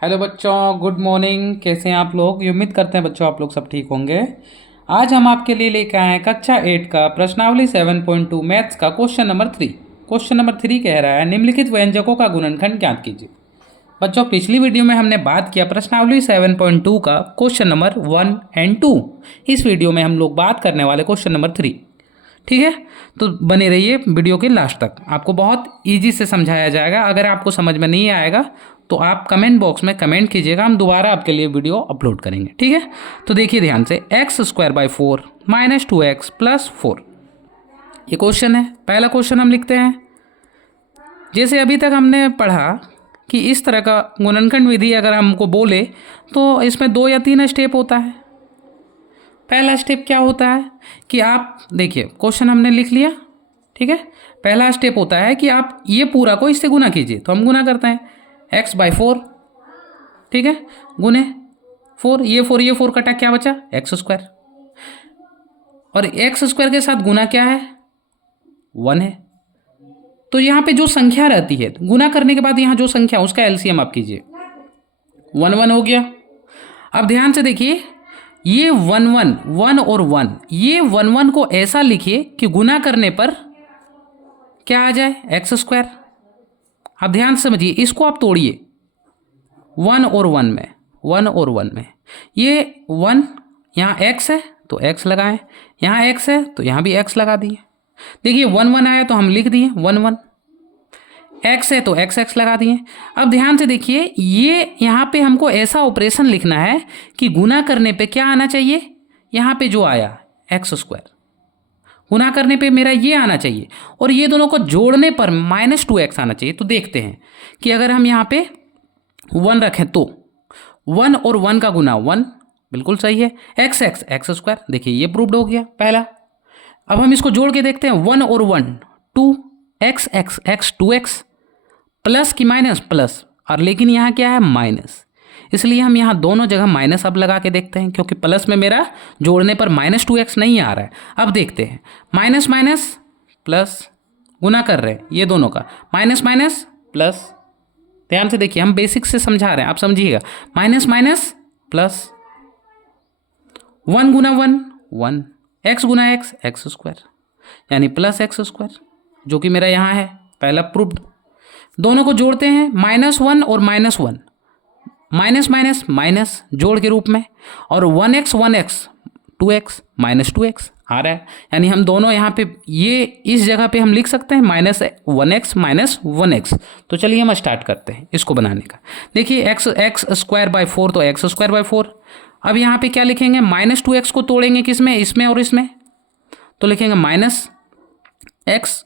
Hello बच्चों, good morning. कैसे हैं आप लोग? ये उम्मीद करते हैं बच्चों आप लोग सब ठीक होंगे। आज हम आपके लिए लेकर आए हैं कक्षा 8 का प्रश्नावली 7.2 मैथ्स का क्वेश्चन नंबर 3। क्वेश्चन नंबर 3 कह रहा है निम्नलिखित व्यंजकों का गुणनखंड ज्ञात कीजिए। बच्चों, पिछली वीडियो में हमने बात किया प्रश्नावली 7.2 का क्वेश्चन नंबर 1 एंड 2। इस वीडियो में हम लोग बात करने वाले क्वेश्चन नंबर 3। ठीक है, तो बने रहिए वीडियो के लास्ट तक, आपको बहुत इजी से समझाया जाएगा। अगर आपको समझ में नहीं आएगा तो आप कमेंट बॉक्स में कमेंट कीजिएगा, हम दोबारा आपके लिए वीडियो अपलोड करेंगे। ठीक है, तो देखिए ध्यान से, x² / 4 - 2x + 4 ये क्वेश्चन है। पहला क्वेश्चन हम लिखते हैं। जैसे अभी तक हमने पढ़ा कि इस तरह का गुणनखंड विधि अगर हमको बोले तो इसमें 2 या 3 स्टेप होता है। पहला स्टेप क्या होता है कि आप देखिए, क्वेश्चन हमने लिख लिया। ठीक है, पहला स्टेप होता है कि आप ये पूरा को इससे गुना कीजिए। तो हम गुना करते हैं x/4। ठीक है, गुने 4, ये 4 कटा, क्या बचा x²। और x² के साथ गुना क्या है, 1 है। तो यहाँ पे जो संख्या रहती है गुना करने के बाद यहाँ जो संख्या उसका एलसीएम आप कीजिए, 1 1 हो गया। अब ध्यान से देखिए, ये 1 1 1 और 1, ये 1 1 को ऐसा लिखिए कि गुना करने पर क्या आ जाए, x²। अब ध्यान से समझिए, इसको आप तोड़िए 1 और 1 में, 1 और 1 में, ये 1 यहाँ x है तो x लगाएं, यहाँ x है तो यहाँ भी x लगा दिए। देखिए 1 1 आया तो हम लिख दिए 1 1, x है तो x x लगा दिए। अब ध्यान से देखिए, ये यहाँ पे हमको ऐसा ऑपरेशन लिखना है कि गुना करने पे क्या आना चाहिए, यहाँ पे जो आया x², गुना करने पे मेरा ये आना चाहिए, और ये दोनों को जोड़ने पर -2x आना चाहिए। तो देखते हैं कि अगर हम यहाँ पे 1 रखें तो 1 और 1 का गुना 1, बिल्कुल सही है। x x x², देखिए ये प्रूव्ड हो गया पहला। अब हम इसको जोड़ के देखते हैं, 1 और 1 2, x x x 2x, plus की माइनस प्लस, और लेकिन यहाँ क्या है माइनस, इसलिए हम यहाँ दोनों जगह माइनस अब लगा के देखते हैं, क्योंकि प्लस में मेरा जोड़ने पर -2x नहीं आ रहा है। अब देखते हैं, माइनस माइनस प्लस, गुना कर रहे हैं ये दोनों का, माइनस माइनस प्लस। ध्यान से देखिए, हम बेसिक से समझा रहे हैं, आप समझिएगा, माइनस माइनस प्लस, 1 गुना 1 1, x गुना x x², यानी प्लस x², जो कि मेरा यहाँ है पहला प्रूव्ड। दोनों को जोड़ते हैं, -1 और -1, माइनस माइनस माइनस जोड़ के रूप में, और 1x 1x 2x -2x आ रहा है, यानी हम दोनों यहाँ पे ये इस जगह पे हम लिख सकते हैं -1x -1x। तो चलिए हम स्टार्ट करते हैं इसको बनाने का। देखिए x²/4 तो x²/4। अब यहाँ पे क्या लिखेंगे, -2x को तोड़ेंगे किसमें, इसमें और इसमें, तो लिखेंगे -x -x,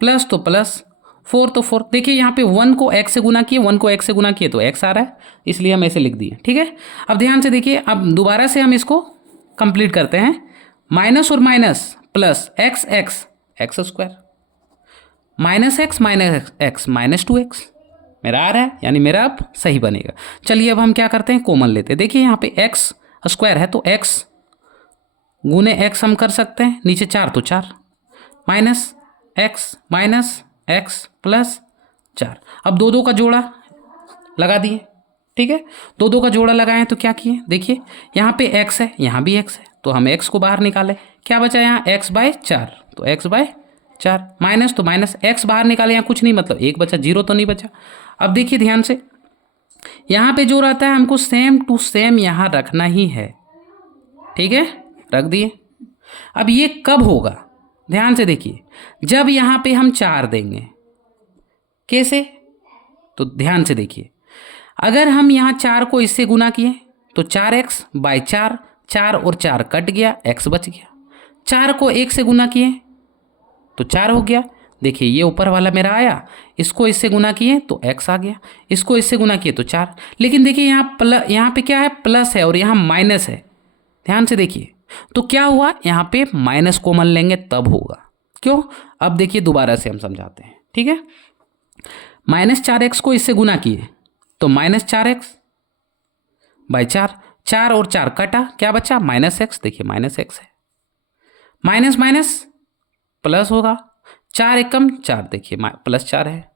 प्लस तो प्लस, 4 तो 4। देखिए यहाँ पे 1 को x से गुना किए, 1 को x से गुना किए तो x आ रहा है, इसलिए हम ऐसे लिख दिए। ठीक है, अब ध्यान से देखिए, अब दोबारा से हम इसको कंप्लीट करते हैं, माइनस और minus plus x x x², -x -x -2x मेरा आ रहा है, यानी मेरा अब सही बनेगा। चलिए अब हम क्या करते हैं, कॉमन लेते हैं। देखिए यहाँ पे x² है तो x गुने x हम कर सकते हैं, नीचे 4 तो 4, -x प्लस 4। अब 2 2 का जोड़ा लगा दिए। ठीक है, 2 2 का जोड़ा लगाएं तो क्या किए, देखिए यहाँ पे x है, यहाँ भी x है, तो हम x को बाहर निकाले, क्या बचा यहाँ x/4, तो x/4, माइनस तो माइनस, x बाहर निकाले, यहाँ कुछ नहीं, मतलब 1 बचा, 0 तो नहीं बचा। अब देखिए ध्यान से, यहाँ पे जो रहता है हमको सेम टू सेम यहाँ रखना ही है। ठीक है, रख दिए। अब ये कब होगा, ध्यान से देखिए, जब यहाँ पे हम 4 देंगे। कैसे, तो ध्यान से देखिए, अगर हम यहाँ 4 को इससे गुना किए तो 4x/4, 4 और 4 कट गया, x बच गया। 4 को 1 से गुना किए तो 4 हो गया। देखिए ये ऊपर वाला मेरा आया, इसको इससे गुना किए तो x आ गया, इसको इससे गुना किए तो 4। लेकिन देखिए यहाँ पे क्या है, प्लस है और यहाँ माइनस है। ध्यान से देखिए, तो क्या हुआ, यहाँ पे माइनस कॉमन लेंगे तब होगा। क्यों, अब देखिए दोबारा से हम समझाते हैं। ठीक है, -4x को इससे गुना किए तो -4x/4, 4 और 4 कटा, क्या बचा -x, देखिए -x है, माइनस माइनस प्लस होगा, 4 एकम 4, देखिए +4 है,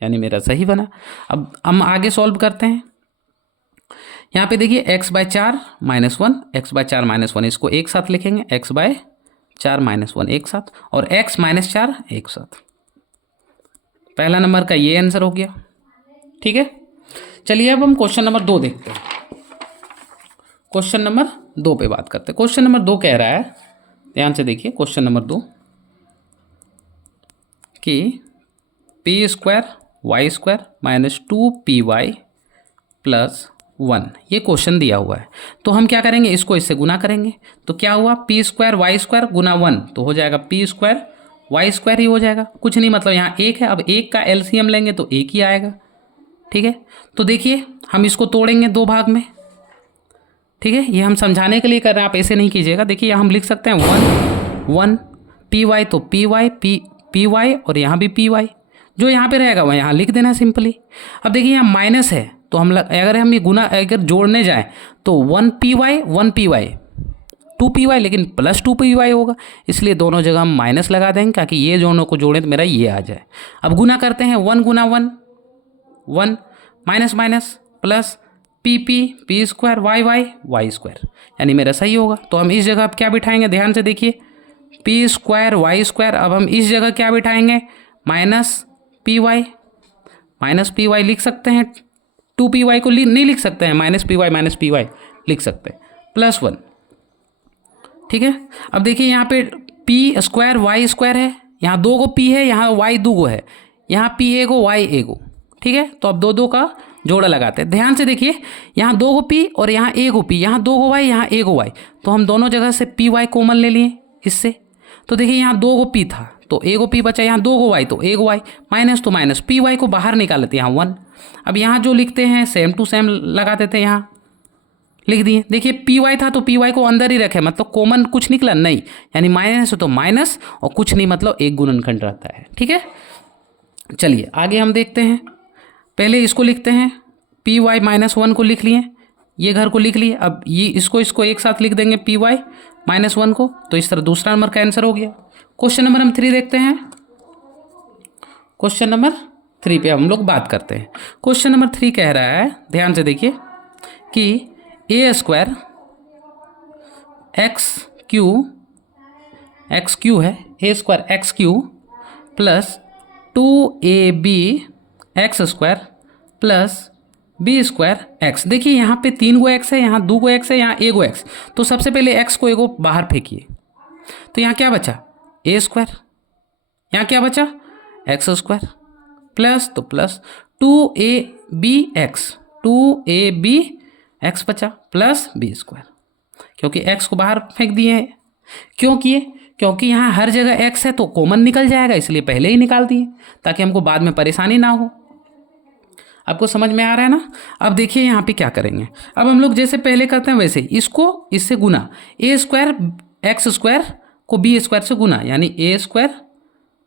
यानी मेरा सही बना। अब हम आगे सॉल्व करते हैं। यहाँ पे देखिए x/4 -1, x/4 -1 इसको एक साथ लिखेंगे, x/4 -1 एक साथ, और x - 4 एक साथ। पहला नंबर का ये आंसर हो गया। ठीक है, चलिए अब हम क्वेश्चन नंबर 2 देखते हैं। क्वेश्चन नंबर 2 पे बात करते हैं। क्वेश्चन नंबर 2 कह रहा है, ध्यान से देखिए क्वेश्चन नंबर 2, कि p² y² -2py + 1 ये क्वेश्चन दिया हुआ है। तो हम क्या करेंगे, इसको इससे गुना करेंगे। तो क्या हुआ, p² y² गुना 1 तो हो जाएगा p² y² ही हो जाएगा, कुछ नहीं, मतलब यहाँ एक है। अब एक का एलसीएम लेंगे तो एक ही आएगा। ठीक है, तो देखिए हम इसको तोड़ेंगे दो भाग में। ठीक है, ये हम समझाने के लिए कर रहे हैं, आप ऐसे नहीं कीजिएगा। देखिए यहाँ हम लिख सकते हैं 1 पी वाई, तो पी वाई और यहाँ भी पी वाई, जो यहाँ पे रहेगा वह यहाँ लिख देना सिंपली। अब देखिए यहाँ माइनस है, तो अगर हम ये गुना अगर जोड़ने जाएँ तो 1 पी वाई 2 पी वाई, लेकिन प्लस 2 पी वाई होगा, इसलिए दोनों जगह हम माइनस लगा देंगे ताकि ये दोनों को जोड़ें तो मेरा ये आ जाए। अब गुना करते हैं, 1 गुना 1 minus minus plus p² y² यानी मेरा सही होगा। तो हम इस जगह अब क्या बिठाएंगे, ध्यान से देखिए, p² y², अब हम इस जगह क्या बिठाएंगे, -py लिख सकते हैं। 2py को नहीं लिख सकते हैं, -py लिख सकते हैं, +1। ठीक है, अब देखिए यहाँ पे p² y² है, यहाँ 2 को p है, यहाँ y 2 को है, यहाँ p एगो y एगो। ठीक है, तो अब दो का जोड़ा लगाते हैं। ध्यान से देखिए, यहाँ 2 को p और यहाँ a को p, यहाँ 2 को y, यहाँ a को y, तो हम दोनों जगह से py कॉमन ले लिए इससे। तो देखिए यहाँ 2 को p था तो a को p बचा, यहाँ 2 को y तो a को y, माइनस तो माइनस, py को बाहर निकाल लेते हैं, यहाँ 1। अब यहाँ जो लिखते हैं सेम टू सेम लगा देते हैं, यहाँ लिख दिए। देखिए py था तो py को अंदर ही रखे, मतलब कॉमन कुछ निकला नहीं, यानी माइनस तो माइनस और कुछ नहीं, मतलब एक गुणनखंड रहता है। ठीक है, चलिए आगे हम देखते हैं। पहले इसको लिखते हैं, py -1 को लिख लिए, ये घर को लिख लिए। अब ये इसको एक साथ लिख देंगे, py -1 को, तो इस तरह दूसरा नंबर का आंसर हो गया। क्वेश्चन नंबर हम 3 देखते हैं। क्वेश्चन नंबर 3 पे हम लोग बात करते हैं। क्वेश्चन नंबर 3 कह रहा है, ध्यान से देखिए, कि a² x³ है, a² x³ + 2ab x² + b² x। देखिए यहाँ पे 3 गो x है, यहाँ 2 गो x है, यहाँ 1 गो x। तो सबसे पहले x को एगो बाहर फेंकिए, तो यहाँ क्या बचा, a², यहाँ क्या बचा, x² प्लस, तो प्लस 2abx बचा प्लस b², क्योंकि x को बाहर फेंक दिए हैं। क्यों किए, क्योंकि यहाँ हर जगह x है तो कॉमन निकल जाएगा, इसलिए पहले ही निकाल दिए ताकि हमको बाद में परेशानी ना हो। आपको समझ में आ रहा है ना। अब देखिए यहाँ पे क्या करेंगे, अब हम लोग जैसे पहले करते हैं वैसे इसको इससे गुना, a² x² को b² से गुना, यानी a²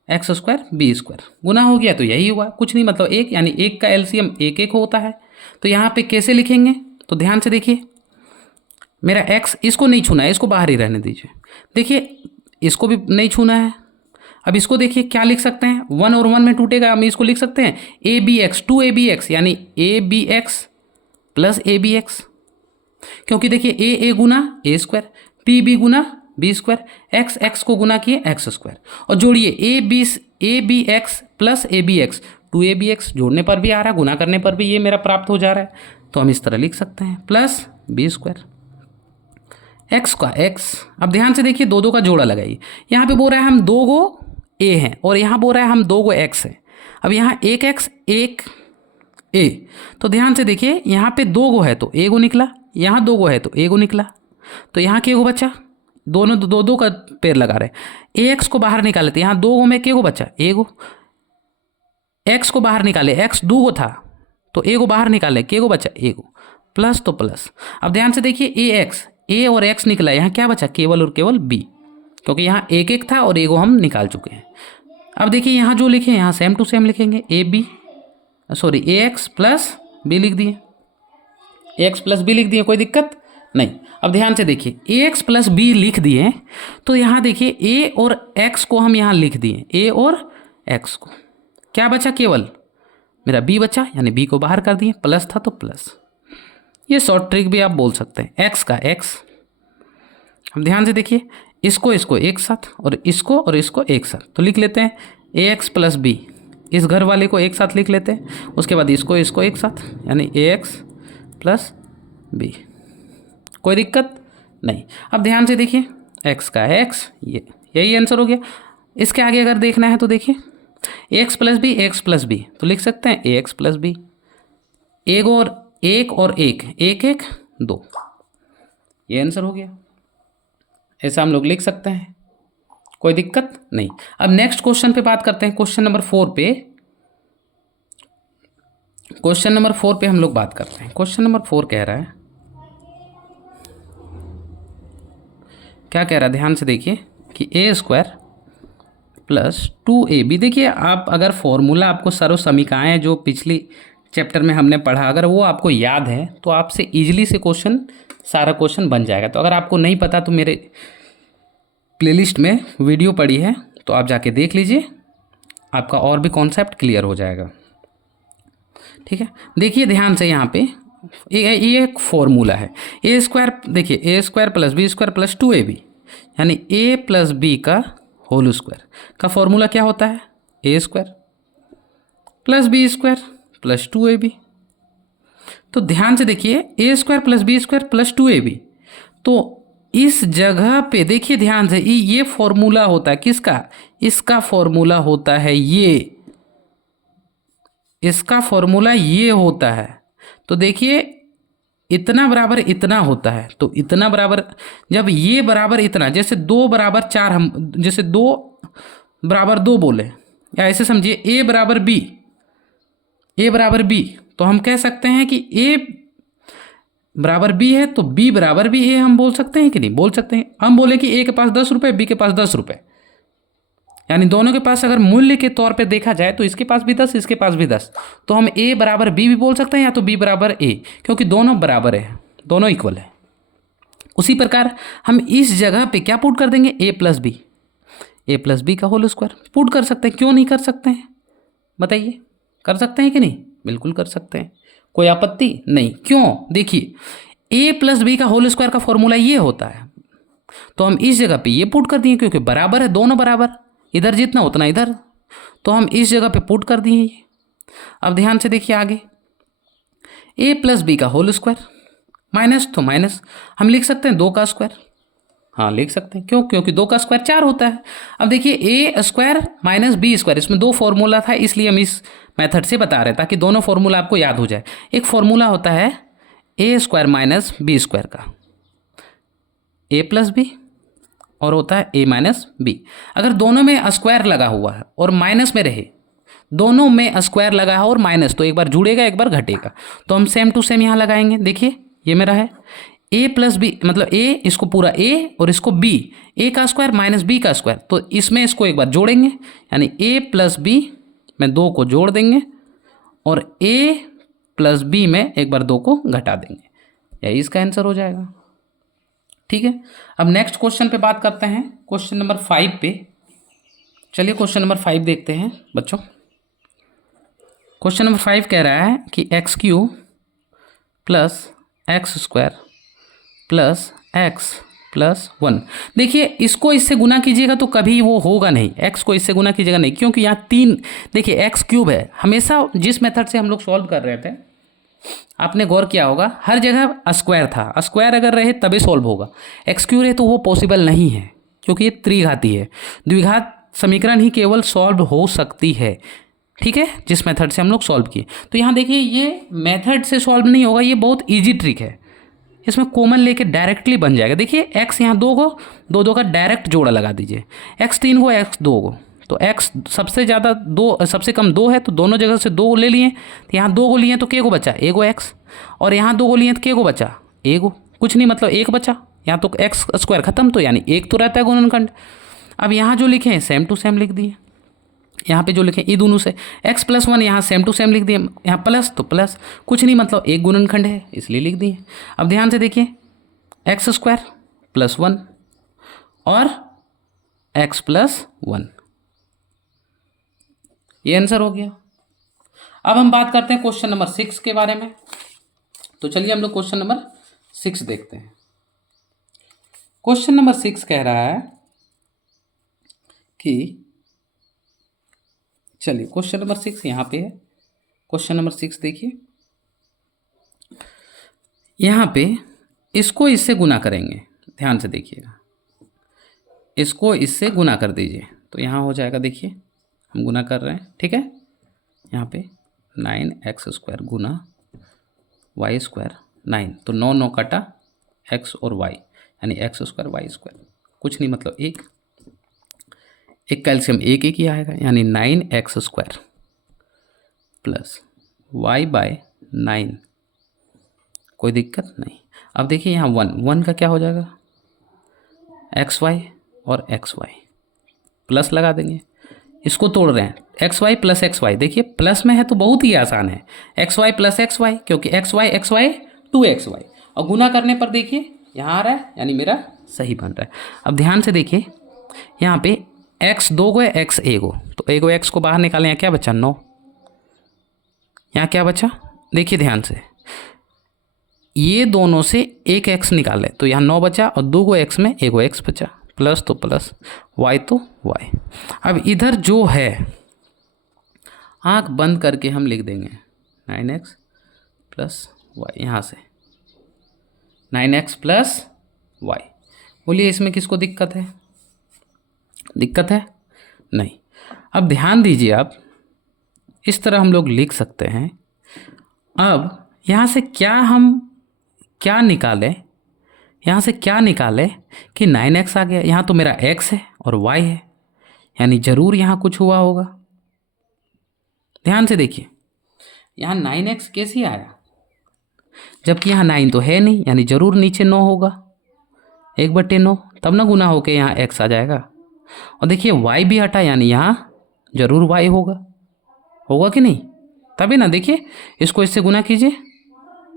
x² b² गुना हो गया, तो यही हुआ, कुछ नहीं, मतलब एक, यानी एक का एलसीएम 1 होता है। तो यहाँ पे कैसे लिखेंगे, तो ध्यान से देखिए, मेरा x, इसको नहीं छूना है, इसको बाहर ही रहने दीजिए। देखिए इसको भी नहीं छूना है। अब इसको देखिए क्या लिख सकते हैं, 1 और 1 में टूटेगा, हम इसको लिख सकते हैं abx 2abx, यानी abx + abx, क्योंकि देखिए a Guna a², b Guna b², x को गुना किए x², और जोड़िए abx + abx 2abx, जोड़ने पर भी आ रहा है, गुना करने पर भी ये मेरा प्राप्त हो जा रहा है, तो हम इस तरह लिख सकते हैं, प्लस b² x का x। अब ध्यान से देखिए, दो का जोड़ा लगाइए। यहाँ पे बोल रहा है हम 2 गो a हैं और यहाँ बोल रहा है हम 2 गो x हैं। अब यहाँ 1x 1 a, तो ध्यान से देखिए, यहाँ पे 2 गो है तो a गो निकला, यहाँ 2 गो है तो a गो निकला, तो यहाँ के गो बचा, दोनों दो का पेड़ लगा रहे। ax को बाहर निकाल लेते, यहाँ 2 गो में के गो बचा, a गो, x को बाहर निकाले, x 2 गो था तो a गो बाहर निकाले, के गो बचा, a गो, प्लस तो प्लस। अब ध्यान से देखिए, a और x निकला, यहाँ क्या बचा, केवल और केवल b, क्योंकि यहाँ 1 था और एगो हम निकाल चुके हैं। अब देखिए यहाँ जो लिखे, यहाँ सेम टू सेम लिखेंगे, ax + b लिख दिए, ax + b लिख दिए, कोई दिक्कत नहीं। अब ध्यान से देखिए, ax + b लिख दिए, तो यहाँ देखिए a और x को हम यहाँ लिख दिए, a और x को क्या बचा, केवल मेरा बी बचा, यानी बी को बाहर कर दिए, प्लस था तो प्लस। ये शॉर्ट ट्रिक भी आप बोल सकते हैं, एक्स का एक्स। अब ध्यान से देखिए, इसको एक साथ और इसको एक साथ, तो लिख लेते हैं ए एक्स प्लस बी। इस घर वाले को एक साथ लिख लेते हैं, उसके बाद इसको एक साथ, यानी ए एक्स प्लस बी। कोई दिक्कत नहीं। अब ध्यान से देखिए, एक्स का एक्स, ये यही आंसर हो गया। इसके आगे अगर देखना है तो देखिए, एक्स प्लस बी, तो लिख सकते हैं ए एक्स प्लस बी। एक और एक दो, ये आंसर हो गया। ऐसा हम लोग लिख सकते हैं, कोई दिक्कत नहीं। अब नेक्स्ट क्वेश्चन पे बात करते हैं, क्वेश्चन नंबर 4 पे। क्वेश्चन नंबर 4 पे हम लोग बात करते हैं। क्वेश्चन नंबर 4 कह रहा है, क्या कह रहा है, ध्यान से देखिए कि ए स्क्वायर प्लस 2ab। देखिए, आप अगर फॉर्मूला आपको सर्व समीकरणाएं जो पिछली चैप्टर में हमने पढ़ा, अगर वो आपको याद है तो आपसे इजीली से सारा क्वेश्चन बन जाएगा। तो अगर आपको नहीं पता तो मेरे प्लेलिस्ट में वीडियो पड़ी है, तो आप जाके देख लीजिए, आपका और भी कॉन्सेप्ट क्लियर हो जाएगा। ठीक है, देखिए ध्यान से, यहाँ पे ये एक फॉर्मूला है, ए स्क्वायर। देखिए, A square plus B square plus 2ab, यानी ए प्लस बी का होल स्क्वायर का फॉर्मूला क्या होता है, A square plus B square plus 2ab। तो ध्यान से देखिए, A square plus B square plus 2ab, तो इस जगह पे देखिए ध्यान से, ये फॉर्मूला होता है किसका, इसका फॉर्मूला होता है ये, इसका फॉर्मूला ये होता है। तो देखिए, इतना बराबर इतना होता है, तो इतना बराबर, जब ये बराबर इतना, जैसे 2 बराबर 4, हम जैसे 2 बराबर 2 बोले, या ऐसे समझिए ए बराबर बी, तो हम कह सकते हैं कि ए बराबर बी है तो बी बराबर भी ए, हम बोल सकते हैं कि नहीं, बोल सकते हैं। हम बोले कि ए के पास 10 रुपये, बी के पास 10 रुपये, यानी दोनों के पास अगर मूल्य के तौर पे देखा जाए तो इसके पास भी 10, इसके पास भी 10, तो हम ए बराबर बी भी बोल सकते हैं, या तो बी बराबर ए, क्योंकि दोनों बराबर है, दोनों इक्वल है। उसी प्रकार हम इस जगह पे क्या पुट कर देंगे, ए प्लस बी का होल स्क्वायर पुट कर सकते हैं। क्यों नहीं कर सकते हैं, बताइए, कर सकते हैं कि नहीं, बिल्कुल कर सकते हैं, कोई आपत्ति नहीं। क्यों, देखिए, ए प्लस बी का होल स्क्वायर का फॉर्मूला ये होता है, तो हम इस जगह पे ये पुट कर दिए, क्योंकि बराबर है, दोनों बराबर, इधर जितना उतना इधर, तो हम इस जगह पे पुट कर दिए ये। अब ध्यान से देखिए आगे, ए प्लस बी का होल स्क्वायर, माइनस तो माइनस, हम लिख सकते हैं 2 का स्क्वायर, हाँ लिख सकते हैं। क्यों, क्योंकि 2 का स्क्वायर 4 होता है। अब देखिए, A square minus B square, इसमें 2 फॉर्मूला था, इसलिए हम इस मेथड से बता रहे हैं, ताकि दोनों फॉर्मूला आपको याद हो जाए। एक फॉर्मूला होता है A square minus B square का, ए प्लस बी, और होता है ए माइनस बी। अगर दोनों में स्क्वायर लगा हुआ है और माइनस में रहे, दोनों में स्क्वायर लगा है और माइनस, तो एक बार जुड़ेगा एक बार घटेगा, तो हम सेम टू सेम यहाँ लगाएंगे। देखिए, ये मेरा है ए प्लस बी, मतलब ए, इसको पूरा ए और इसको बी, ए का स्क्वायर माइनस बी का स्क्वायर, तो इसमें इसको एक बार जोड़ेंगे, यानी ए प्लस बी में 2 को जोड़ देंगे, और ए प्लस बी में एक बार 2 को घटा देंगे, यही इसका आंसर हो जाएगा। ठीक है, अब नेक्स्ट क्वेश्चन पे बात करते हैं, क्वेश्चन नंबर 5 पे। चलिए क्वेश्चन नंबर 5 देखते हैं बच्चों। क्वेश्चन नंबर 5 कह रहा है कि x cube plus x square plus x plus 1। देखिए, इसको इससे गुना कीजिएगा तो कभी वो होगा नहीं, एक्स को इससे गुना कीजिएगा नहीं, क्योंकि यहाँ 3, देखिए एक्स क्यूब है। हमेशा जिस मेथड से हम लोग सॉल्व कर रहे थे, आपने गौर किया होगा, हर जगह स्क्वायर था, स्क्वायर अगर रहे तभी सॉल्व होगा। एक्स क्यूब है तो वो पॉसिबल नहीं है, क्योंकि ये त्रिघाती है, द्विघात समीकरण ही केवल सॉल्व हो सकती है। ठीक है, जिस मेथड से हम लोग सॉल्व किए। तो यहाँ देखिए, ये मेथड से सॉल्व नहीं होगा, ये बहुत ईजी ट्रिक है, इसमें कॉमन लेके डायरेक्टली बन जाएगा। देखिए, एक्स यहाँ 2 को 2 का डायरेक्ट जोड़ा लगा दीजिए, एक्स 3 को एक्स 2 को, तो एक्स सबसे ज़्यादा 2, सबसे कम 2 है, तो दोनों जगह से 2 ले लिए, तो यहाँ 2 को लिए तो के को बचा, ए को एक्स, और यहाँ 2 को लिए तो के को बचा, ए को कुछ नहीं, मतलब 1 बचा, यहाँ तो एक्स स्क्वायर खत्म, तो यानी 1 तो रहता है गुणनखंड। अब यहाँ जो लिखे हैं सेम टू सेम लिख दिए, यहाँ पे जो लिखे ये दोनों से x प्लस 1 यहाँ सेम टू सेम लिख दिए, यहाँ प्लस तो प्लस, कुछ नहीं, मतलब एक गुणनखंड है इसलिए लिख दिए। अब ध्यान से देखिए, एक्स स्क्वायर प्लस 1 और x प्लस 1, ये आंसर हो गया। अब हम बात करते हैं क्वेश्चन नंबर 6 के बारे में। तो चलिए हम लोग क्वेश्चन नंबर 6 देखते हैं। क्वेश्चन नंबर 6 कह रहा है कि, चलिए क्वेश्चन नंबर 6 यहाँ पे है। क्वेश्चन नंबर 6 देखिए, यहाँ पे इसको इससे गुना करेंगे, ध्यान से देखिएगा, इसको इससे गुना कर दीजिए तो यहाँ हो जाएगा, देखिए हम गुना कर रहे हैं, ठीक है। यहाँ पे 9x² गुना y², 9 तो 9 9 कटा x और y, यानी x² y², कुछ नहीं मतलब एक कैल्शियम एक ही आएगा, यानी 9x² प्लस y/9, कोई दिक्कत नहीं। अब देखिए यहाँ 1 का क्या हो जाएगा, xy और xy, प्लस लगा देंगे, इसको तोड़ रहे हैं, xy प्लस xy, देखिए प्लस में है तो बहुत ही आसान है, xy प्लस xy, क्योंकि xy 2xy, और गुना करने पर देखिए यहाँ आ रहा है, यानी मेरा सही बन रहा है। अब ध्यान से देखिए, यहाँ पे x 2 गो है, x 1 गो, तो 1 गो x को बाहर निकालें, यहाँ क्या बचा 9, यहाँ क्या बचा, देखिए ध्यान से, ये दोनों से एक x निकाले तो यहाँ 9 बचा, और 2 गो x में 1 गो x बचा, प्लस तो प्लस, y तो y। अब इधर जो है आँख बंद करके हम लिख देंगे 9x प्लस वाई, यहाँ से 9x प्लस वाई। बोलिए इसमें किसको दिक्कत है, दिक्कत है नहीं। अब ध्यान दीजिए, आप इस तरह हम लोग लिख सकते हैं। अब यहाँ से क्या निकालें, यहाँ से क्या निकालें कि 9x आ गया, यहाँ तो मेरा x है और y है, यानी ज़रूर यहाँ कुछ हुआ होगा। ध्यान से देखिए, यहाँ 9x कैसे आया, जबकि यहाँ 9 तो है नहीं, यानी ज़रूर नीचे 9 होगा, 1/9, तब ना गुना होके यहाँ x आ जाएगा। और देखिए y भी हटा, यानी यहाँ ज़रूर y होगा कि नहीं, तभी ना। देखिए इसको इससे गुना कीजिए,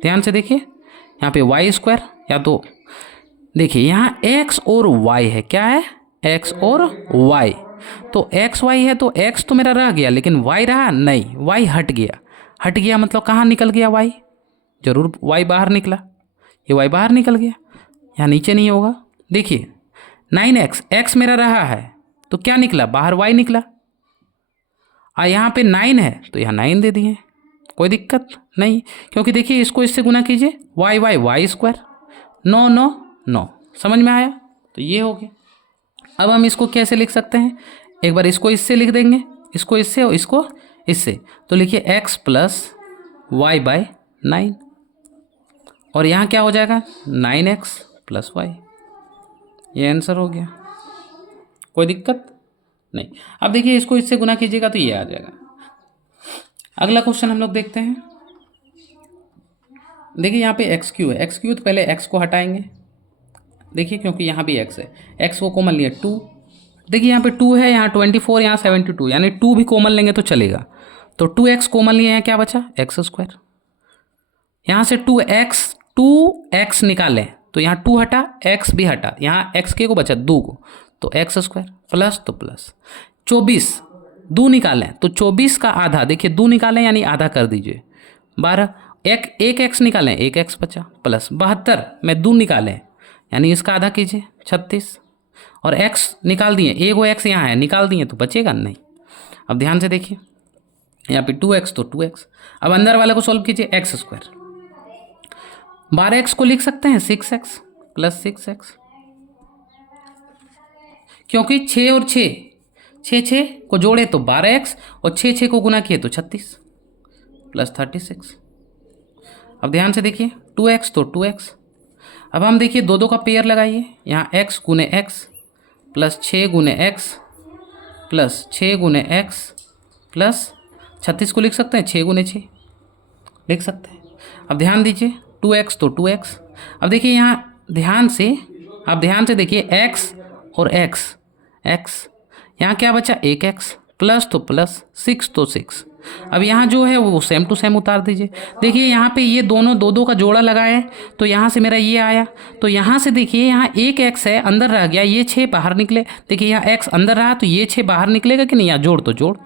ध्यान से देखिए, यहाँ पे y², या तो देखिए यहाँ x और y है, क्या है x और y, तो x y है तो x तो मेरा रह गया, लेकिन y रहा नहीं, y हट गया मतलब कहाँ निकल गया y, जरूर y बाहर निकला, ये y बाहर निकल गया, यहाँ नीचे नहीं होगा। देखिए 9x, x मेरा रहा है तो क्या निकला, बाहर y निकला, यहाँ पे 9 है तो यहाँ 9 दे दिए, कोई दिक्कत नहीं, क्योंकि देखिए इसको इससे गुना कीजिए, y² 9 9 9, समझ में आया, तो ये हो गया। अब हम इसको कैसे लिख सकते हैं, एक बार इसको इससे लिख देंगे, इसको इससे और इसको इससे, तो लिखिए x प्लस y/9, और यहाँ क्या हो जाएगा 9x प्लस y, ये आंसर हो गया, कोई दिक्कत नहीं। अब देखिए इसको इससे गुना कीजिएगा तो ये आ जाएगा। अगला क्वेश्चन हम लोग देखते हैं। देखिए यहाँ पे x³ है, x³ तो पहले x को हटाएंगे, देखिए क्योंकि यहाँ भी x है, x को कॉमन लिया 2, देखिए यहाँ पे 2 है, यहाँ 24, यहाँ 72, यानी 2 भी कॉमन लेंगे तो चलेगा, तो 2x कॉमन लिए, यहाँ क्या बचा x², यहाँ से 2x निकालें तो यहाँ 2 हटा, x भी हटा, यहाँ x के को बचा 2 को, तो x² प्लस तो प्लस 24, 2 निकालें तो 24 का आधा, देखिए 2 निकालें यानी आधा कर दीजिए 12, एक x निकालें, 1x बचा, प्लस 72 में 2 निकालें यानी इसका आधा कीजिए 36, और x निकाल दिए, एक वो x यहाँ है निकाल दिए तो बचेगा नहीं। अब ध्यान से देखिए यहाँ पे 2x तो 2x, अब अंदर वाले को सॉल्व कीजिए, x², 12x को लिख सकते हैं 6x प्लस 6x, क्योंकि 6 और 6 को जोड़े तो 12x, और 6 को गुना किए तो 36 प्लस 36। अब ध्यान से देखिए 2x तो 2x, अब हम देखिए दो का पेयर लगाइए, यहाँ x गुने x प्लस 6 गुने x प्लस 6 गुने x प्लस 36 को लिख सकते हैं 6 गुने 6 लिख सकते हैं। अब ध्यान दीजिए 2x तो 2x, अब देखिए यहाँ ध्यान से देखिए x और x यहाँ क्या बचा 1x प्लस तो प्लस 6 तो 6, अब यहाँ जो है वो सेम टू सेम उतार दीजिए। देखिए यहाँ पे ये दोनों दो का जोड़ा लगाए तो यहाँ से मेरा ये आया, तो यहाँ से देखिए यहाँ 1x है अंदर रह गया, ये 6 बाहर निकले, देखिए यहाँ x अंदर रहा तो ये 6 बाहर निकलेगा कि नहीं, यहाँ जोड़ तो जोड़,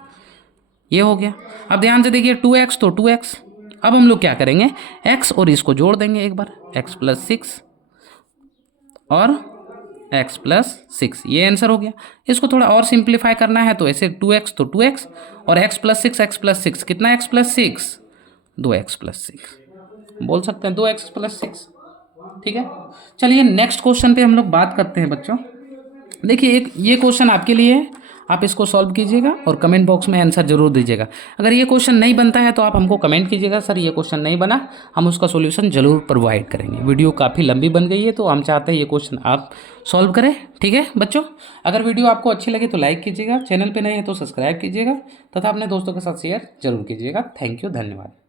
ये हो गया। अब ध्यान से देखिए 2x तो 2x। अब हम लोग क्या करेंगे, x और इसको जोड़ देंगे एक बार, x प्लस 6 और x प्लस 6, ये आंसर हो गया। इसको थोड़ा और सिंप्लीफाई करना है तो ऐसे 2x तो 2x और x प्लस 6 कितना, x प्लस 6 2x प्लस 6 बोल सकते हैं, 2x प्लस 6। ठीक है, चलिए नेक्स्ट क्वेश्चन पे हम लोग बात करते हैं बच्चों। देखिए एक ये क्वेश्चन आपके लिए है, आप इसको सॉल्व कीजिएगा और कमेंट बॉक्स में आंसर जरूर दीजिएगा। अगर ये क्वेश्चन नहीं बनता है तो आप हमको कमेंट कीजिएगा, सर ये क्वेश्चन नहीं बना, हम उसका सॉल्यूशन जरूर प्रोवाइड करेंगे। वीडियो काफ़ी लंबी बन गई है तो हम चाहते हैं ये क्वेश्चन आप सॉल्व करें। ठीक है बच्चों, अगर वीडियो आपको अच्छी लगे तो लाइक कीजिएगा, चैनल पर नए हैं तो सब्सक्राइब कीजिएगा तथा अपने दोस्तों के साथ शेयर जरूर कीजिएगा। थैंक यू, धन्यवाद।